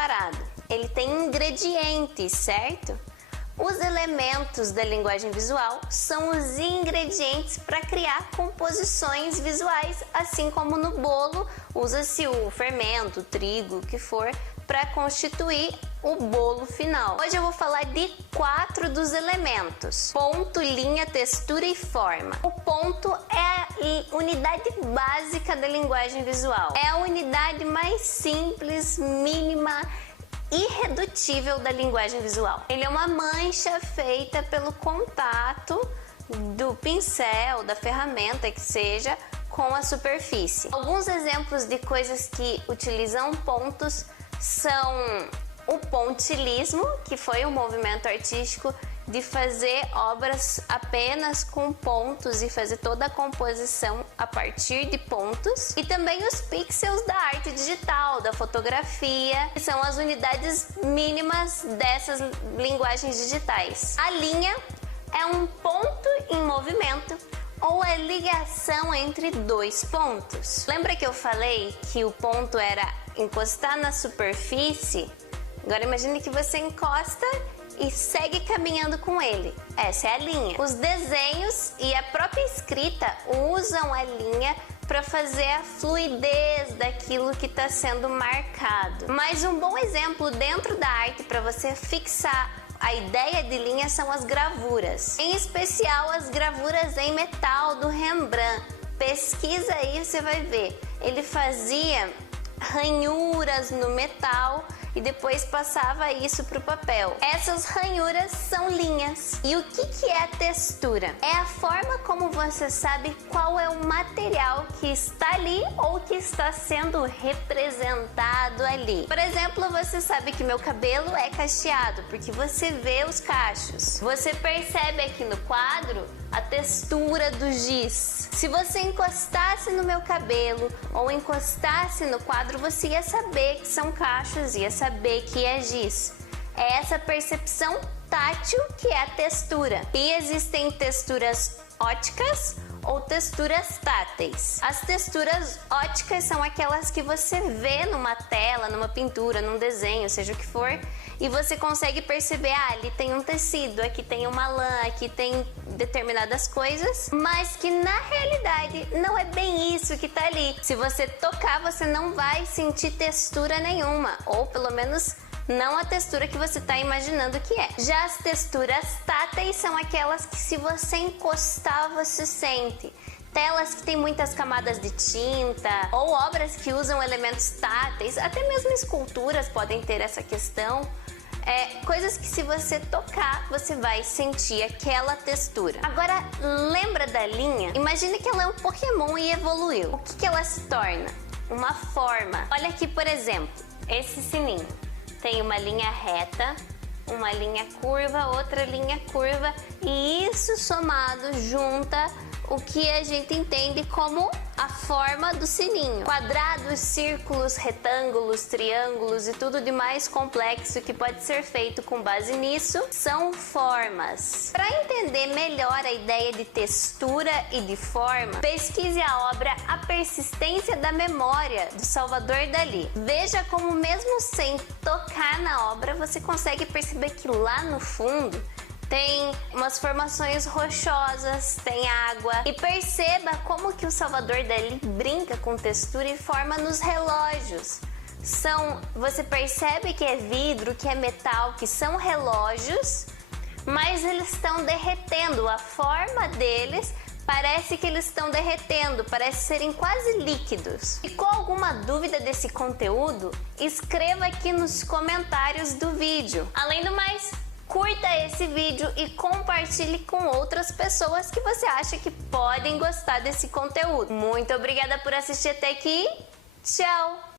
separado. Ele tem ingredientes, certo? Os elementos da linguagem visual são os ingredientes para criar composições visuais, assim como no bolo usa-se o fermento, o trigo, o que for, para constituir o bolo final. Hoje eu vou falar de 4 dos elementos: ponto, linha, textura e forma. O ponto é a unidade básica da linguagem visual. É a unidade mais simples, mínima, irredutível da linguagem visual. Ele é uma mancha feita pelo contato do pincel, da ferramenta que seja, com a superfície. Alguns exemplos de coisas que utilizam pontos são o pontilhismo, que foi um movimento artístico de fazer obras apenas com pontos e fazer toda a composição a partir de pontos, e também os pixels da arte digital, da fotografia, que são as unidades mínimas dessas linguagens digitais. A linha é um ponto em movimento ou é ligação entre 2 pontos. Lembra que eu falei que o ponto era encostar na superfície? Agora imagine que você encosta e segue caminhando com ele. Essa é a linha. Os desenhos e a própria escrita usam a linha para fazer a fluidez daquilo que está sendo marcado. Mas um bom exemplo dentro da arte para você fixar a ideia de linha são as gravuras. Em especial as gravuras em metal do Rembrandt. Pesquisa aí, você vai ver. Ele fazia ranhuras no metal e depois passava isso para o papel. Essas ranhuras são linhas. E o que é a textura? É a forma como você sabe qual é o material que está ali ou que está sendo representado ali. Por exemplo, você sabe que meu cabelo é cacheado porque você vê os cachos. Você percebe aqui no quadro a textura do giz. Se você encostasse no meu cabelo ou encostasse no quadro, você ia saber que são cachos, ia saber que é giz. É essa percepção tátil que é a textura. E existem texturas óticas ou texturas táteis. As texturas óticas são aquelas que você vê numa tela, numa pintura, num desenho, seja o que for, e você consegue perceber, ali tem um tecido, aqui tem uma lã, aqui tem determinadas coisas, mas que na realidade não é bem isso que tá ali. Se você tocar, você não vai sentir textura nenhuma, ou pelo menos não a textura que você está imaginando que é. Já as texturas táteis são aquelas que se você encostar, você sente. Telas que tem muitas camadas de tinta, ou obras que usam elementos táteis, até mesmo esculturas podem ter essa questão. Coisas que se você tocar, você vai sentir aquela textura. Agora, lembra da linha? Imagine que ela é um Pokémon e evoluiu. O que ela se torna? Uma forma. Olha aqui, por exemplo, esse sininho. Tem uma linha reta, uma linha curva, outra linha curva, e isso somado junta o que a gente entende como a forma do sininho. Quadrados, círculos, retângulos, triângulos e tudo de mais complexo que pode ser feito com base nisso são formas. Para entender melhor a ideia de textura e de forma, pesquise a obra A Persistência da Memória, do Salvador Dalí. Veja como mesmo sem tocar na obra, você consegue perceber que lá no fundo tem umas formações rochosas, tem água, e perceba como que o Salvador Dalí brinca com textura e forma nos relógios. Você percebe que é vidro, que é metal, que são relógios, mas eles estão derretendo. A forma deles parece que eles estão derretendo, parece serem quase líquidos. Ficou alguma dúvida desse conteúdo? Escreva aqui nos comentários do vídeo. Além do mais, curta esse vídeo e compartilhe com outras pessoas que você acha que podem gostar desse conteúdo. Muito obrigada por assistir até aqui. Tchau!